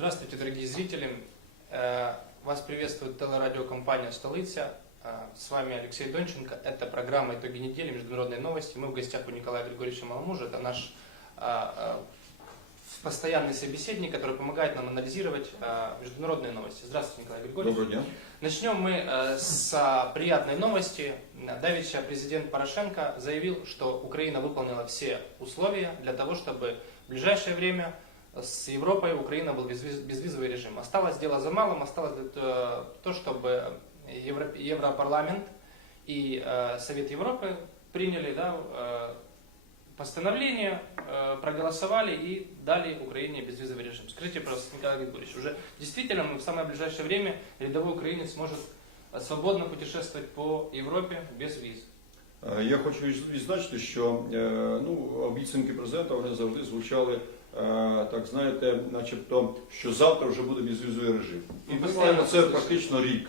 Здравствуйте, дорогие зрители. Э, Вас приветствует телерадиокомпания «Столица». Э, С вами Алексей Донченко. Это программа «Итоги недели. Международные новости». Мы в гостях у Николая Григорьевича Маламужа. Это наш э, постоянный собеседник, который помогает нам анализировать международные новости. Здравствуйте, Николай Григорьевич. Доброго дня. Начнем мы с приятной новости. Давеча президент Порошенко заявил, что Украина выполнила все условия для того, чтобы в ближайшее время с Европой Украина был безвиз- безвизовый режим. Осталось дело за малым, осталось э, то, чтобы Евро- Европарламент и э, Совет Европы приняли да, э, постановление, э, проголосовали и дали Украине безвизовый режим. Скажите, просто, Николай Григорьевич, уже действительно мы в самое ближайшее время рядовой украинец сможет э, свободно путешествовать по Европе без виз? Е, Я хочу відз- відзначити, що е, ну, обіцянки президента вони завжди звучали, е, так знаєте, начебто, що завтра вже буде безвізовий режим. І ми маємо це практично рік.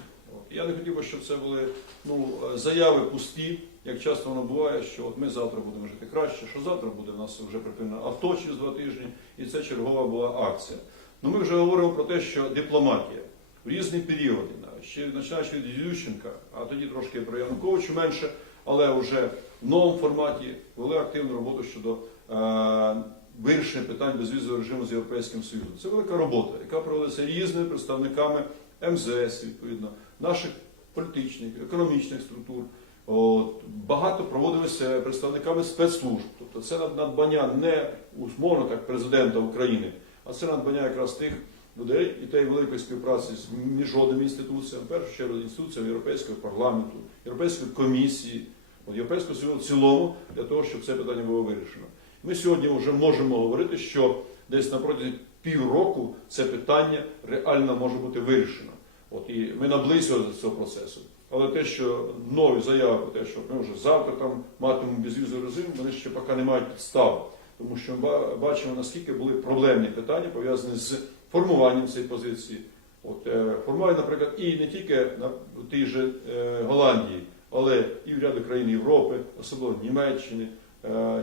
Я не хотів би, щоб це були ну, е, заяви пусті, як часто воно буває, що от ми завтра будемо жити краще, що завтра буде в нас вже припинено авто через два тижні, і це чергова була акція. Ну ми вже говоримо про те, що дипломатія в різні періоди, навіть ще починаючи від Ющенка, а тоді трошки про Януковича менше, але вже в новому форматі вели активну роботу щодо е, вирішення питань безвізового режиму з Європейським Союзом. Це велика робота, яка проводиться різними представниками МЗС, відповідно, наших політичних, економічних структур. От, багато проводилося представниками спецслужб. Тобто це надбання не умовно так президента України, а це надбання якраз тих людей і тієї великої співпраці з міжнародними інституціями, в першу чергу інституціями Європейського парламенту, Європейської комісії, Європейського Союзу в цілому, для того, щоб це питання було вирішено. Ми сьогодні вже можемо говорити, що десь на протязі півроку це питання реально може бути вирішено. От, і ми наблизилися до цього процесу. Але те, що нові заяви про те, що ми вже завтра там матимемо безвізовий режим, вони ще поки не мають підстав. Тому що ми бачимо, наскільки були проблемні питання пов'язані з формуванням цієї позиції. От, е, формування, наприклад, і не тільки на тій же е, Голландії, але і в ряду країн Європи, особливо Німеччини,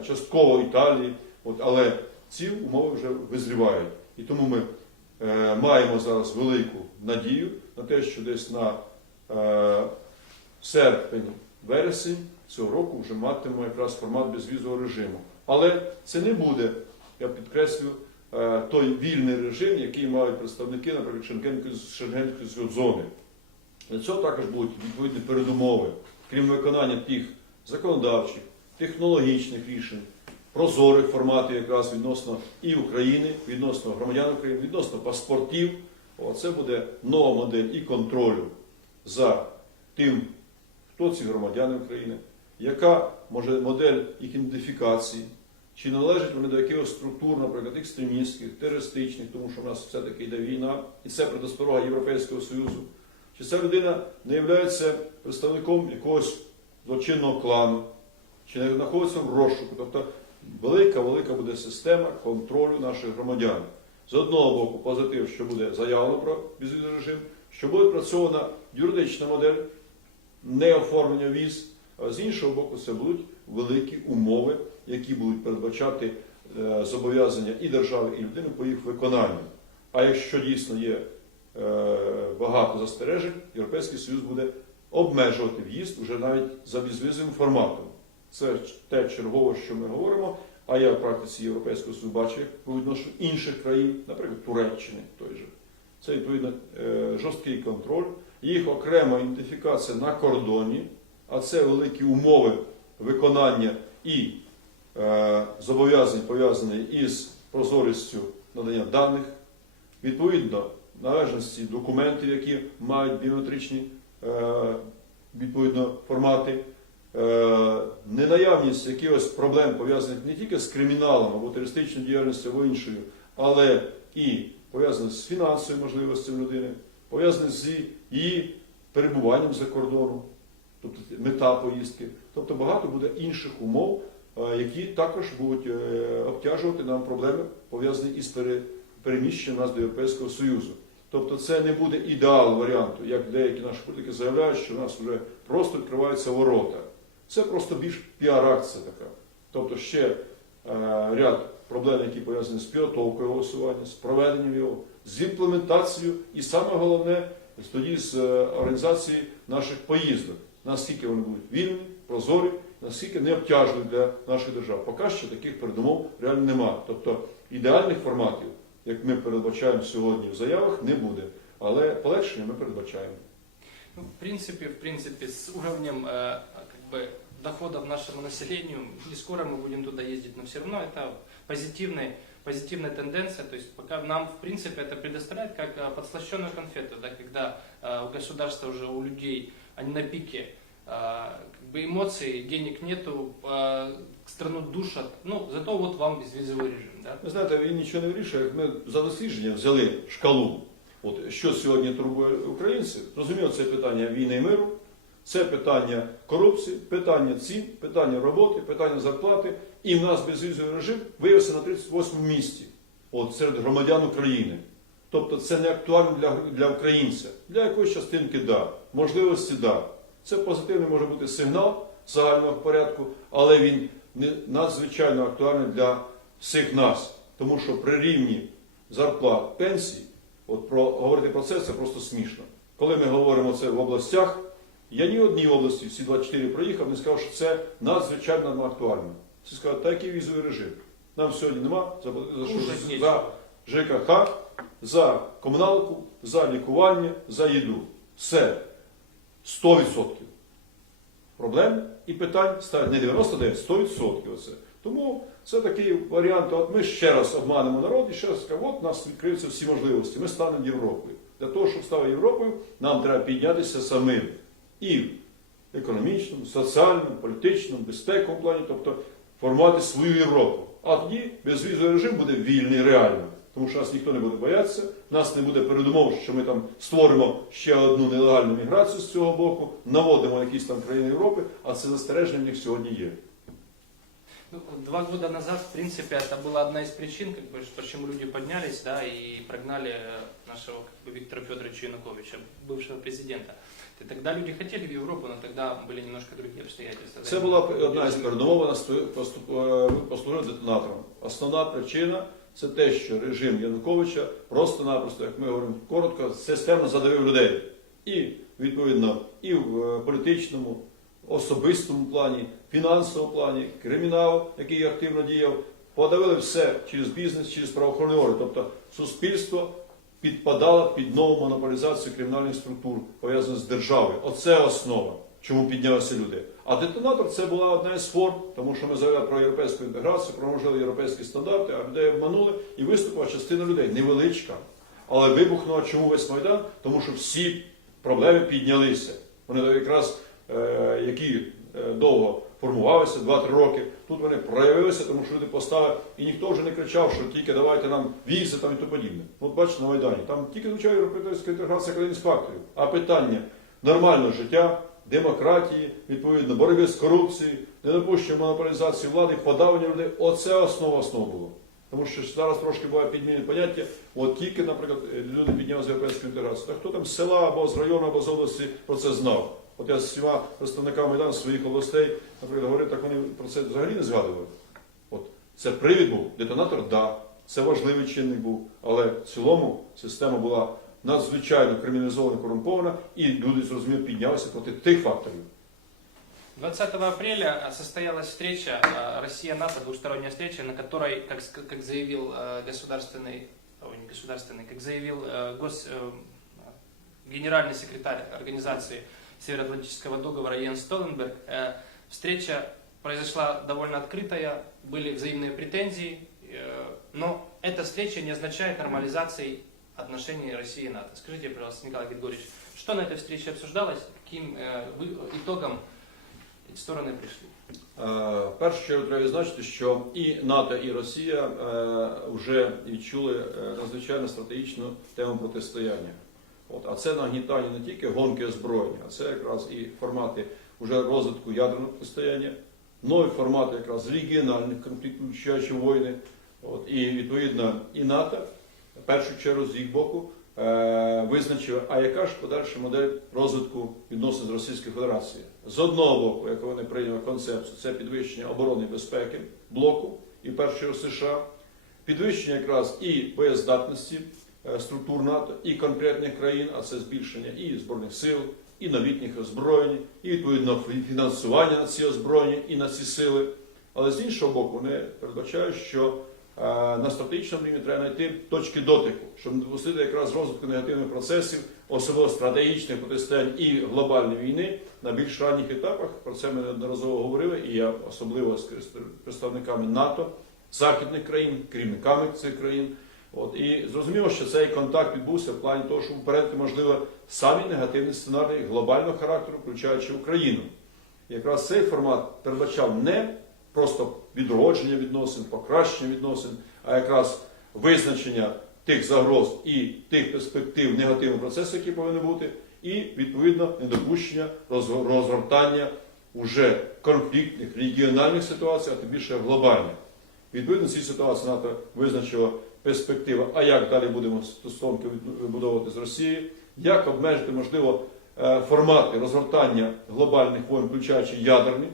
частково Італії. От, але ці умови вже визрівають. І тому ми е, маємо зараз велику надію на те, що десь на е, серпень, вересень цього року вже матимемо якраз формат безвізового режиму. Але це не буде, я підкреслю, е, той вільний режим, який мають представники, наприклад, Шенгенської зони. Для цього також будуть відповідні передумови, крім виконання тих законодавчих, технологічних рішень, прозорих форматів якраз відносно і України, відносно громадян України, відносно паспортів. О, Це буде нова модель і контролю за тим, хто ці громадяни України, яка може модель їх ідентифікації, чи належать вони до якихось структур, наприклад, екстремістських, терористичних, тому що в нас все-таки йде війна, і це предосторога Європейського Союзу. Чи ця людина не є представником якогось злочинного клану, чи не знаходиться в розшуку. Тобто велика, велика буде система контролю наших громадян. З одного боку, позитив, що буде заявлено про безвізовий режим, що буде працьована юридична модель не оформлення віз, а з іншого боку, це будуть великі умови, які будуть передбачати е, зобов'язання і держави, і людини по їх виконанню. А якщо дійсно є е, багато застережень, Європейський Союз буде обмежувати в'їзд вже навіть за безвізовим форматом. Це те чергове, що ми говоримо. А я в практиці Європейського Союзу бачу по відношенню інших країн, наприклад, Туреччини той же. Це відповідно е, жорсткий контроль, їх окрема ідентифікація на кордоні, а це великі умови виконання і е, зобов'язань пов'язані із прозорістю надання даних, відповідно належності документів, які мають біометричні е, відповідно формати. Е, ненаявність якихось проблем пов'язаних не тільки з криміналом або терористичною діяльністю або іншою, але і пов'язаних з фінансовими можливостями людини, пов'язаних з її перебуванням за кордоном, тобто мета поїздки. Тобто багато буде інших умов, е, які також будуть е, обтяжувати нам проблеми, пов'язані із переміщенням нас до Європейського Союзу. Тобто це не буде ідеал варіанту, як деякі наші політики заявляють, що у нас вже просто відкриваються ворота. Це просто більш піар-акція така. Тобто ще е, ряд проблем, які пов'язані з підготовкою голосування, з проведенням його, з імплементацією і саме головне тоді з е, організацією наших поїздок. Наскільки вони будуть вільні, прозорі, наскільки не обтяжливі для нашої держави. Поки що таких передумов реально немає. Тобто ідеальних форматів, як ми передбачаємо сьогодні в заявах, не буде. Але полегшення ми передбачаємо. Ну, в принципе, в принципе, с уровнем э, бы, доходов нашему населению, не скоро мы будем туда ездить, но все равно это позитивная, позитивная тенденция. То есть пока нам, в принципе, это предоставляет как э, подслащенную конфету, да, когда э, у государства уже, у людей, они на пике, э, как бы эмоций, денег нету, э, страну душат. Ну, зато вот вам безвизовый режим, да. Ви знаєте, він нічого не вирішує. Як ми за дослідження взяли шкалу, от що сьогодні турбує українців, зрозуміло, це питання війни і миру, це питання корупції, питання цін, питання роботи, питання зарплати. І в нас безвізовий режим виявився на 38 му місці от, серед громадян України. Тобто це не актуально для, для українця. Для якоїсь частинки да, можливості да. Це позитивний може бути сигнал загального порядку, але він не надзвичайно актуальний для всіх нас. Тому що при рівні зарплат пенсій, от про говорити про це, це просто смішно. Коли ми говоримо це в областях, я ні в одній області, всі 24 проїхав, не сказав, що це надзвичайно актуально. Всі сказали, та який візовий режим? Нам сьогодні нема заплатити за За. ЖКХ, за комуналку, за лікування, за їду. Все. 100%. Проблем і питань ставить не 99, 100% оце. Тому це такий варіант. От ми ще раз обманемо народ і ще раз скажемо, от у нас відкриються всі можливості. Ми станемо Європою. Для того, щоб стати Європою, нам треба піднятися самим І в економічному, соціальному, політичному, безпековому плані, тобто формувати свою Європу. А тоді безвізовий режим буде вільний реально. Тому що нас ніхто не буде боятися, нас не буде передумов, що ми там створимо ще одну нелегальну міграцію з цього боку, наводимо якісь там країни Європи, а це застереження в них сьогодні є. Ну, Два года назад, в принципе, это была одна из причин, как бы, почему люди поднялись, да, и прогнали э, нашего как бы, Виктора Федоровича Януковича, бывшего президента. И тогда люди хотели в Европу, но тогда были немножко другие обстоятельства. Це була одна із передумов, вона сто- поступ- е, послужила детонатором. Основна причина це те, що режим Януковича просто-напросто, як ми говоримо коротко, системно задавив людей. І відповідно і в е, політичному, особистому плані, фінансовому плані, кримінал, який активно діяв, подавили все через бізнес, через правоохоронні органи. Тобто суспільство підпадало під нову монополізацію кримінальних структур, пов'язаних з державою. Оце основа, чому піднялися люди. А детонатор це була одна із форм, тому що ми заявляли про європейську інтеграцію, проможили європейські стандарти, а людей обманули і виступила частина людей, невеличка. Але вибухнула чому весь Майдан? Тому що всі проблеми піднялися. Вони якраз е, які е, довго формувалися, 2-3 роки. Тут вони проявилися, тому що люди поставили, і ніхто вже не кричав, що тільки давайте нам візи там і тому подібне. От бачите на Майдані, там тільки звичайно європейська інтеграція один з факторів. А питання нормального життя, демократії, відповідно, боротьби з корупцією, недопущення монополізації влади, подавлення людей оце основа основ було. Тому що зараз трошки буває підмінені поняття. От тільки, наприклад, люди підняли з європейської інтеграції. Та хто там з села або з району, або з області про це знав? От я з всіма представниками Майдану своїх областей, наприклад, говорив, так вони про це взагалі не згадували. От це привід був, детонатор, да, це важливий чинник був, але в цілому система була надзвичайно криміналізована, корумпована, і люди зрозуміло піднялися проти тих факторів. 20 апреля состоялась встреча э, Россия-НАТО, двусторонняя встреча, на которой, как, ск- как заявил э, государственный, ой, не государственный, как заявил э, гос, э, генеральный секретарь организации Североатлантического договора Йен Столленберг, э, встреча произошла довольно открытая, были взаимные претензии, э, но эта встреча не означает нормализации отношений России и НАТО. Скажите, пожалуйста, Николай Григорьевич, что на этой встрече обсуждалось, каким э, вы- итогом эти стороны пришли? Е, В першу чергу треба відзначити, що і НАТО, і Росія е, вже відчули е, надзвичайно стратегічну тему протистояння. От, а це нагнітання не тільки гонки озброєння, а це якраз і формати вже розвитку ядерного протистояння, нові формати якраз регіональних конфліктів, включаючи воїни. От, і відповідно і НАТО, в першу чергу з їх боку, е, визначили, а яка ж подальша модель розвитку відносин з Російською Федерацією. З одного боку, як вони прийняли концепцію, це підвищення оборони безпеки блоку, і першу США, підвищення якраз і боєздатності структур НАТО, і конкретних країн, а це збільшення і збройних сил, і новітніх озброєнь, і відповідно фінансування на ці озброєння і на ці сили. Але з іншого боку, вони передбачають, що е, на стратегічному рівні треба знайти точки дотику, щоб не допустити якраз розвитку негативних процесів, особливо стратегічних протистоянь і глобальної війни на більш ранніх етапах. Про це ми неодноразово говорили, і я особливо з представниками НАТО, західних країн, керівниками цих країн. От і зрозуміло, що цей контакт відбувся в плані того, що вперед можливо самі негативні сценарії глобального характеру, включаючи Україну. Якраз цей формат передбачав не просто відродження відносин, покращення відносин, а якраз визначення тих загроз і тих перспектив негативного процесу, які повинні бути, і відповідно недопущення розгортання уже конфліктних регіональних ситуацій, а тим більше глобальних. Відповідно, цій ситуації НАТО визначила перспектива, а як далі будемо стосунки вибудовувати з Росією, як обмежити, можливо, е, формати розгортання глобальних воєн, включаючи ядерні,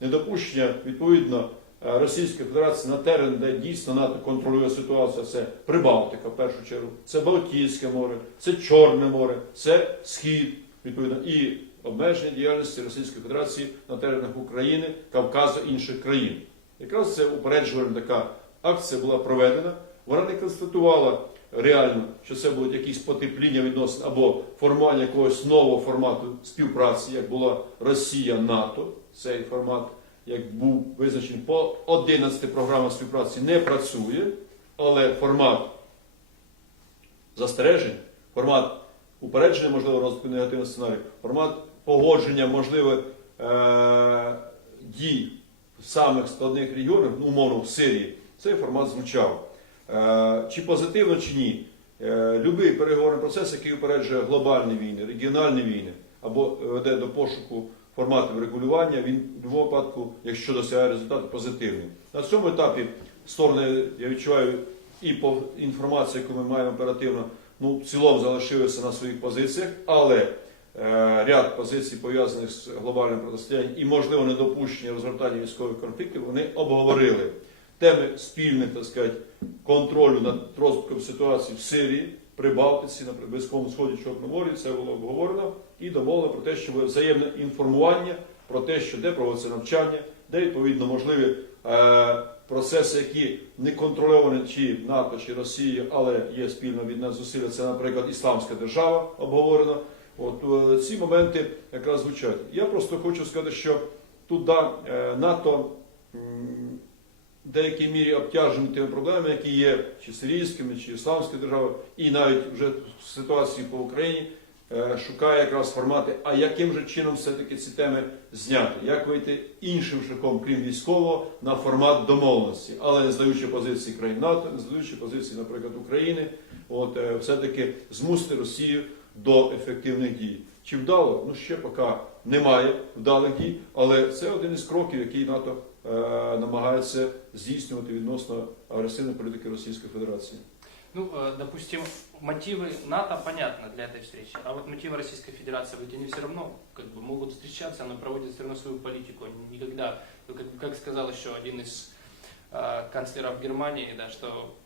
недопущення відповідно е, Російської Федерації на терен, де дійсно НАТО контролює ситуацію, це Прибалтика в першу чергу, це Балтійське море, це Чорне море, це Схід, відповідно, і обмеження діяльності Російської Федерації на теренах України, Кавказу інших країн. Якраз це упереджувальна така акція була проведена. Вона не констатувала реально, що це будуть якісь потепління відносин або формування якогось нового формату співпраці, як була Росія-НАТО. Цей формат, як був визначений по 11 програмах співпраці, не працює, але формат застережень, формат упередження можливо розвитку негативних сценаріїв, формат погодження можливих е- дій самих складних регіонах, ну, умовно в Сирії, цей формат звучав. Е, чи позитивно, чи ні. Е, Любий переговорний процес, який упереджує глобальні війни, регіональні війни, або веде до пошуку форматів регулювання, він в випадку, якщо досягає результату, позитивний. На цьому етапі сторони, я відчуваю, і по інформації, яку ми маємо оперативно, ну, в цілому залишилися на своїх позиціях, але ряд позицій пов'язаних з глобальним протистоянням і, можливо, недопущення розгортання військових конфліктів, вони обговорили теми спільних, так сказати, контролю над розвитком ситуації в Сирії, при Балтиці, на Близькому Сході Чорному морі. Це було обговорено і домовлено про те, що буде взаємне інформування про те, що де проводиться навчання, де відповідно можливі е, процеси, які не контрольовані чи НАТО, чи Росією, але є спільно від нас зусилля. Це, наприклад, Ісламська держава обговорена. От е, ці моменти якраз звучать. Я просто хочу сказати, що тут е, НАТО. в деякій мірі обтяжені тими проблемами, які є чи сирійськими, чи ісламськими державами, і навіть вже в ситуації по Україні е, шукає якраз формати, а яким же чином все-таки ці теми зняти, як вийти іншим шляхом, крім військового, на формат домовленості, але не здаючи позиції країн НАТО, не здаючи позиції, наприклад, України, от все-таки змусити Росію до ефективних дій. Чи вдало? Ну ще поки немає вдалих дій, але це один із кроків, який НАТО е, намагається здійснювати відносно агресивної політики Російської Федерації. Ну, э, допустим, мотивы НАТО понятно для этой встречи, а вот мотивы Российской Федерации, ведь они все равно как бы могут встречаться, но проводят все равно свою политику. Они Никогда, ну, как, как сказал еще один из э, канцлеров Германии, да, что э,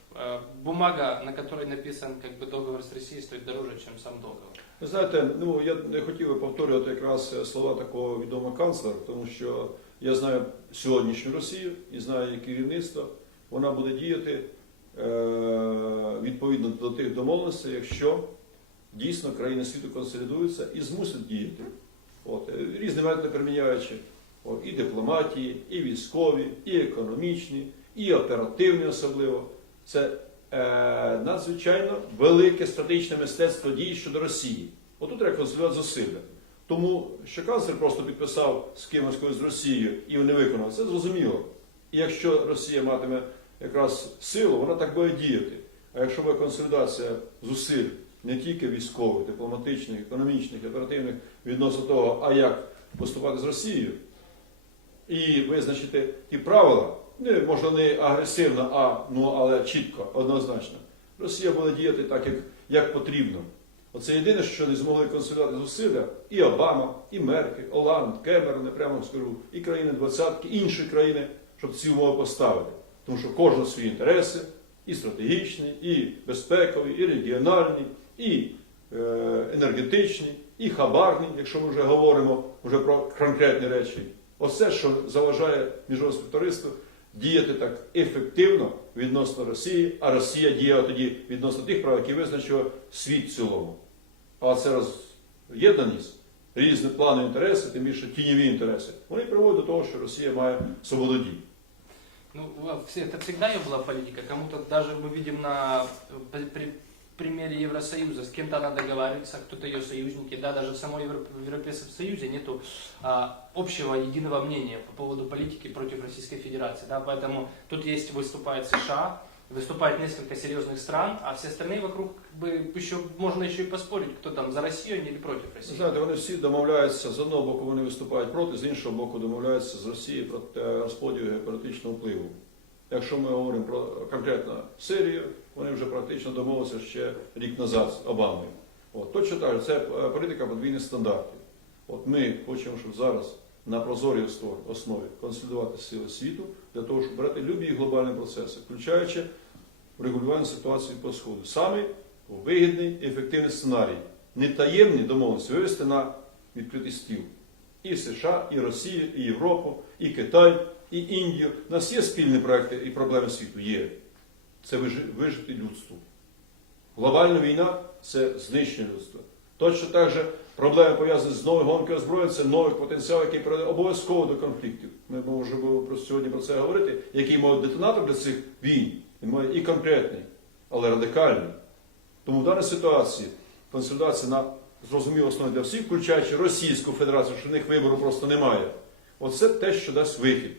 бумага, на которой написан как бы договор с Россией, стоит дороже, чем сам договор. Ви знаєте, ну я не хотів би повторювати якраз слова такого відомого канцлера, тому що я знаю сьогоднішню Росію і знаю її керівництво. Вона буде діяти е, відповідно до тих домовленостей, якщо дійсно країни світу консолідуються і змусять діяти. От, е, різні методи приміняючи от, і дипломатії, і військові, і економічні, і оперативні особливо. Це е, надзвичайно велике стратегічне мистецтво дій щодо Росії. Отут треба консолідувати зусилля. Тому що канцлер просто підписав з кимось з Росією і не виконав, це зрозуміло. І якщо Росія матиме якраз силу, вона так буде діяти. А якщо буде консолідація зусиль не тільки військових, дипломатичних, економічних, оперативних відносно того, а як поступати з Росією, і визначити ті правила, не, може не агресивно, а ну але чітко, однозначно. Росія буде діяти так, як, як потрібно. Оце єдине, що не змогли консолідувати зусилля і Обама, і Меркель, Оланд, Кемерон, не прямо скажу, і країни двадцятки, інші країни, щоб ці умови поставити. Тому що кожен свої інтереси, і стратегічні, і безпекові, і регіональні, і е, енергетичні, і хабарні, якщо ми вже говоримо вже про конкретні речі. Оце, що заважає міжнародному співтовариству діяти так ефективно відносно Росії, а Росія діяла тоді відносно тих прав, які визначив світ в цілому. А це роз'єднаність, різні плани інтереси, тим більше тіньові інтереси, вони приводять до того, що Росія має свободу дій. Ну, во- все- это всегда ее была политика. Кому-то даже мы видим на э, при, при примере Евросоюза, с кем-то она договаривается, кто-то ее союзники, да, даже в самой Евро- в Европейском Союзе нету а, общего единого мнения по поводу политики против Российской Федерации, да, поэтому тут есть выступает США, выступает несколько серьезных стран, а все остальные вокруг как бы еще можно еще и поспорить, кто там за Россию или против Ви России. знаєте, вони всі домовляються, з одного боку вони виступають проти, з іншого боку домовляються з Росії про те- розподіл геополітичного впливу. Якщо ми говоримо про конкретно Сирію, вони вже практично домовилися ще рік назад з Обамою. От, точно так, це е, політика подвійних стандартів. От ми хочемо, щоб зараз на прозорій основі- консолідувати сили світу для того, щоб брати любі глобальні процеси, включаючи врегулювання ситуації по сходу. Саме вигідний і ефективний сценарій. Не таємні домовленості вивести на відкритий стіл. І США, і Росію, і Європу, і Китай, і Індію. У нас є спільні проекти і проблеми світу. Є. Це вижити людству. Глобальна війна це знищення людства. Точно так же проблеми пов'язані з новою гонкою озброєнь, це новий потенціал, який приведе обов'язково до конфліктів. Ми можемо сьогодні про це говорити, який має детонатор для цих війн. Він має і конкретний, але радикальний. Тому в даній ситуації консолідація на зрозумілу основі для всіх, включаючи Російську Федерацію, що в них вибору просто немає. Оце те, що дасть вихід.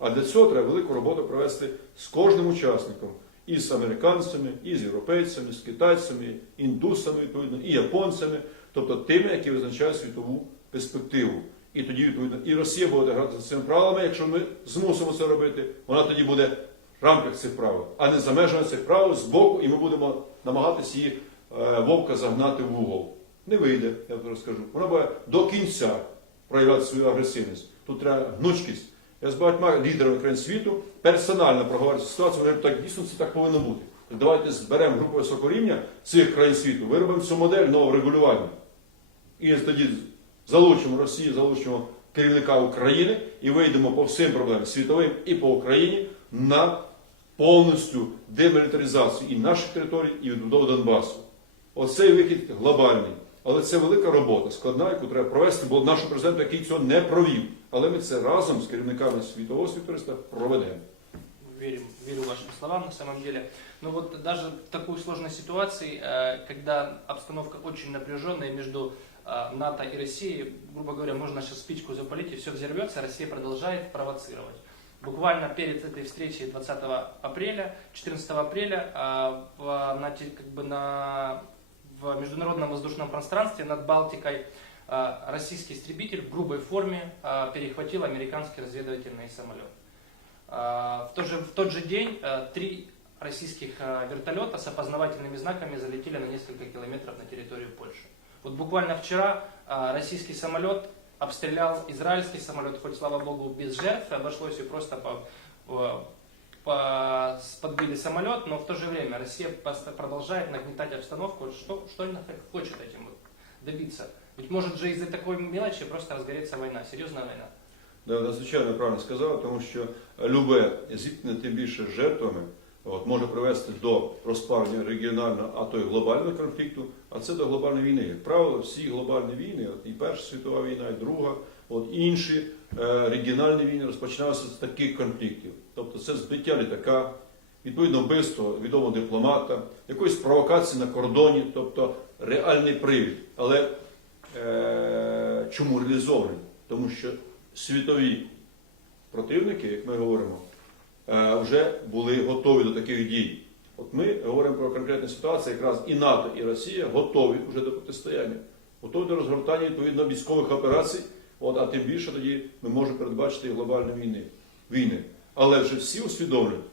А для цього треба велику роботу провести з кожним учасником. І з американцями, і з європейцями, з китайцями, індусами, відповідно, і японцями, тобто тими, які визначають світову перспективу. І тоді, відповідно, і Росія буде грати за цими правилами, якщо ми змусимо це робити, вона тоді буде в рамках цих правил, а не за межами цих правил з боку, і ми будемо намагатися її е, вовка загнати в угол. Не вийде, я вам розкажу. Вона буде до кінця проявляти свою агресивність. Тут треба гнучкість. Я з багатьма лідерами країн світу персонально проговорюю ситуацію, вони так дійсно це так повинно бути. Давайте зберемо групу високого рівня цих країн світу, виробимо цю модель нового регулювання. І тоді залучимо Росію, залучимо керівника України і вийдемо по всім проблемам світовим і по Україні на повністю демілітаризацію і наших територій, і відбудову Донбасу. Оцей вихід глобальний. Але це велика робота, складна, яку треба провести, бо наш президент, який цього не провів. Але ми це разом з керівниками світового співтовариства проведемо. верим, верю вашим словам на самом деле. Но вот даже в такой сложной ситуации, э, когда обстановка очень напряженная между э, НАТО и Россией, грубо говоря, можно сейчас спичку запалить и все взорвется, Россия продолжает провоцировать. Буквально перед этой встречей 20 апреля, 14 апреля э, в, на, те- как бы на, в международном воздушном пространстве над Балтикой э, российский истребитель в грубой форме э, перехватил американский разведывательный самолет. А, В тот же, в тот же день три российских вертолета с опознавательными знаками залетели на несколько километров на территорию Польши. Вот буквально вчера российский самолет обстрелял израильский самолет, хоть слава богу без жертв, обошлось и просто по, по- подбили самолет, но в то же время Россия продолжает нагнетать обстановку. Что, что она хочет этим добиться? Ведь может же из-за такой мелочи просто разгореться война, серьезная война. Да, надзвичайно правильно сказав, тому що любе зіткнення тим більше з жертвами от, може привести до розпалення регіонального, а то й глобального конфлікту, а це до глобальної війни. Як правило, всі глобальні війни, от, і Перша світова війна, і Друга, от, інші е, регіональні війни розпочинаються з таких конфліктів. Тобто це збиття літака, відповідно вбивство відомого дипломата, якоїсь провокації на кордоні, тобто реальний привід. Але чому реалізований? Тому що світові противники, як ми говоримо, е, вже були готові до таких дій. От ми говоримо про конкретні ситуації, якраз і НАТО, і Росія готові вже до протистояння, готові до розгортання відповідно військових операцій, от, а тим більше тоді ми можемо передбачити глобальні війни. війни. Але вже всі усвідомлюють,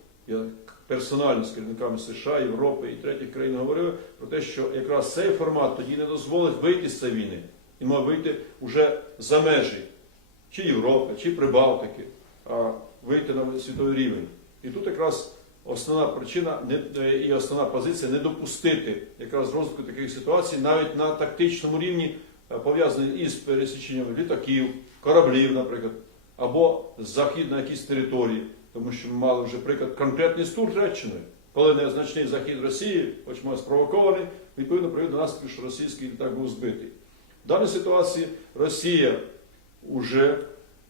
персонально з керівниками США, Європи і третіх країн говорив про те, що якраз цей формат тоді не дозволить вийти з цієї війни. І має вийти вже за межі чи Європи, чи Прибалтики, а вийти на світовий рівень. І І тут якраз основна причина е, і основна позиція не допустити якраз розвитку таких ситуацій навіть на тактичному рівні, е, пов'язаний із пересіченням літаків, кораблів, наприклад, або захід на якісь території, тому що ми мали вже приклад конкретний з Туреччини, коли незначний захід Росії, хоч ми спровокований, відповідно привів до нас, що російський літак був збитий. В даній ситуації Росія вже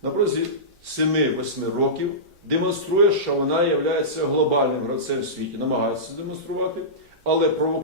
на протязі 7-8 років демонструє, що вона є глобальним гравцем в світі, намагається демонструвати, але провокує